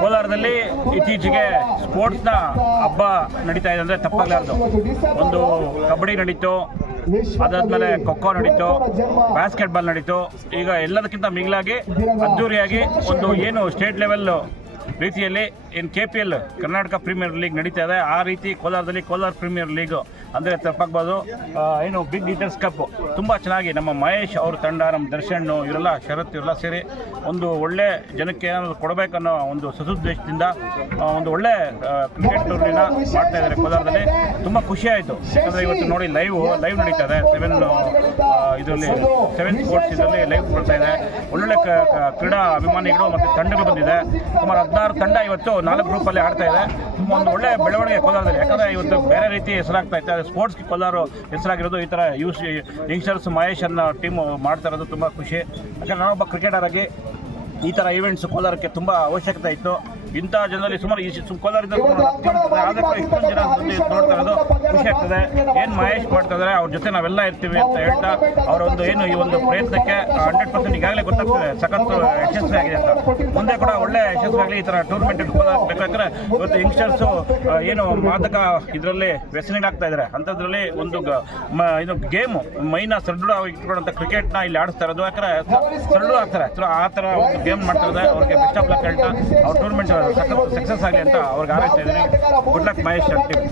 ಕೋಲಾರದಲ್ಲಿ ಇತ್ತೀಚೆಗೆ ಸ್ಪೋರ್ಟ್ಸ್ನ ಹಬ್ಬ ನಡೀತಾ ಇದೆ ಅಂದರೆ ತಪ್ಪಾಗಲಾರ್ದು. ಒಂದು ಕಬಡ್ಡಿ ನಡೀತು, ಅದಾದ್ಮೇಲೆ ಖೋಖೋ ನಡೀತು ಬಾಸ್ಕೆಟ್ಬಾಲ್ ನಡೀತು. ಈಗ ಎಲ್ಲದಕ್ಕಿಂತ ಮಿಗಿಲಾಗಿ, ಅದ್ದೂರಿಯಾಗಿ ಒಂದು ಏನು ಸ್ಟೇಟ್ ಲೆವೆಲ್ ರೀತಿಯಲ್ಲಿ ಏನು K P L Karnataka premier league ನಡೀತಾ ಇದೆ. ಆ ರೀತಿ ಕೋಲಾರದಲ್ಲಿ ಕೋಲಾರ ಪ್ರೀಮಿಯರ್ ಲೀಗು ಅಂದರೆ ತಪ್ಪಾಗ್ಬೋದು. ಏನು ಬಿಗ್ ಲೀಡರ್ಸ್ ಕಪ್ ತುಂಬ ಚೆನ್ನಾಗಿ ನಮ್ಮ ಮಹೇಶ್ ಅವ್ರ ತಂಡ, ನಮ್ಮ ದರ್ಶನ್, ಇವರೆಲ್ಲ ಶರತ್ ಇವರೆಲ್ಲ ಸೇರಿ ಒಂದು ಒಳ್ಳೆ ಜನಕ್ಕೆ ಏನಾದರೂ ಕೊಡಬೇಕನ್ನೋ ಒಂದು ಸದುದ್ದೇಶದಿಂದ ಒಂದು ಒಳ್ಳೆ ಕ್ರಿಕೆಟ್ ಟೂರ್ನಿನ ಮಾಡ್ತಾ ಇದ್ದಾರೆ ಕೋಲಾರದಲ್ಲಿ. ತುಂಬ ಖುಷಿಯಾಯಿತು ಯಾಕಂದರೆ ಇವತ್ತು ನೋಡಿ ಲೈವ್ ಲೈವ್ ನಡೀತಾ ಇದೆ. ಸೆವೆನ್ ಇದರಲ್ಲಿ ಸೆವೆನ್ ಸ್ಪೋರ್ಟ್ಸ್ ಇದರಲ್ಲಿ ಲೈವ್ ಬರ್ತಾ ಇದೆ. ಒಳ್ಳೊಳ್ಳೆ ಕ್ರೀಡಾ ಅಭಿಮಾನಿಗಳು ಮತ್ತು ತಂಡಗಳು ಬಂದಿದೆ. ಸುಮಾರು ಹದಿನಾರು ತಂಡ ಇವತ್ತು ನಾಲ್ಕು ಗ್ರೂಪಲ್ಲಿ ಆಡ್ತಾ ಇದೆ. ಒಂದು ಒಳ್ಳೆ ಬೆಳವಣಿಗೆ ಕೋಲಾರದಲ್ಲಿ. ಯಾಕಂದರೆ ಇವತ್ತು ಬೇರೆ ರೀತಿ ಹೆಸರಾಗ್ತಾ ಇತ್ತು. ಸ್ಪೋರ್ಟ್ಸ್ಗೆ ಕೋಲಾರ ಹೆಸರಾಗಿರೋದು ಈ ಥರ ಯೂಸ್ ಯಂಗ್ಸ್ಟರ್ಸ್ ಮಹೇಶ್ ಅನ್ನೋ ಟೀಮು ಮಾಡ್ತಾ ಇರೋದು ತುಂಬ ಖುಷಿ. ಯಾಕಂದರೆ ನಾನೊಬ್ಬ ಕ್ರಿಕೆಟರ್ ಆಗಿ ಈ ಥರ ಈವೆಂಟ್ಸ್ ಕೋಲಾರಕ್ಕೆ ತುಂಬ ಅವಶ್ಯಕತೆ ಇತ್ತು. ಇಂಥ ಜನರಲ್ಲಿ ಸುಮಾರು ಈ ಕೋಲಾರದಿಂದ ಇಷ್ಟೊಂದು ಜನ ನೋಡ್ತಾ ಇರೋದು ಖುಷಿ ಆಗ್ತದೆ. ಏನು ಮಹೇಶ್ ಮಾಡ್ತಾ ಅವ್ರ ಜೊತೆ ನಾವೆಲ್ಲ ಇರ್ತೀವಿ ಅಂತ ಹೇಳ್ತಾ ಅವರ ಒಂದು ಏನು ಈ ಒಂದು ಪ್ರಯತ್ನಕ್ಕೆ ಹಂಡ್ರೆಡ್ ಪರ್ಸೆಂಟ್ ಈಗಾಗಲೇ ಗೊತ್ತಾಗ್ತದೆ. ಸಕತ್ತು ಯಶಸ್ವಿ ಆಗಿದೆ ಅಂತ. ಮುಂದೆ ಕೂಡ ಒಳ್ಳೆ ಯಶಸ್ವಿ ಆಗಲಿ ಈ ಥರ ಟೂರ್ನಮೆಂಟ್ ಬೇಕಾದ್ರೆ ಇವತ್ತು ಯಂಗ್ಸ್ಟರ್ಸು ಏನು ಮಾದಕ ಇದರಲ್ಲಿ ವ್ಯಸನಿಗಳಾಗ್ತಾ ಇದ್ದಾರೆ ಅಂಥದ್ರಲ್ಲಿ ಒಂದು ಇದು ಗೇಮು ಮೈನ ಸದೃಢವಾಗಿ ಇಟ್ಕೊಳ್ಳೋಂಥ ಕ್ರಿಕೆಟ್ನ ಇಲ್ಲಿ ಆಡಿಸ್ತಾ ಇರೋದು. ಯಾಕಂದ್ರೆ ಸದೃಢ ಆಗ್ತಾರೆ. ಆ ಥರ ಒಂದು ಗೇಮ್ ಮಾಡ್ತಾ ಇದ್ದಾರೆ ಅವ್ರಿಗೆ ಬೆಸ್ಟ್ ಆಫ್ ಲಕ್ ಹೇಳ್ತಾ ಅವ್ರ ಟೂರ್ನಮೆಂಟ್ ಸಕ್ಸಸ್ ಆಗಲಿ ಅಂತ ಅವ್ರಿಗೆ ಆರೈಸ್ತಾ ಇದ್ದೀನಿ. Good luck Mahesh team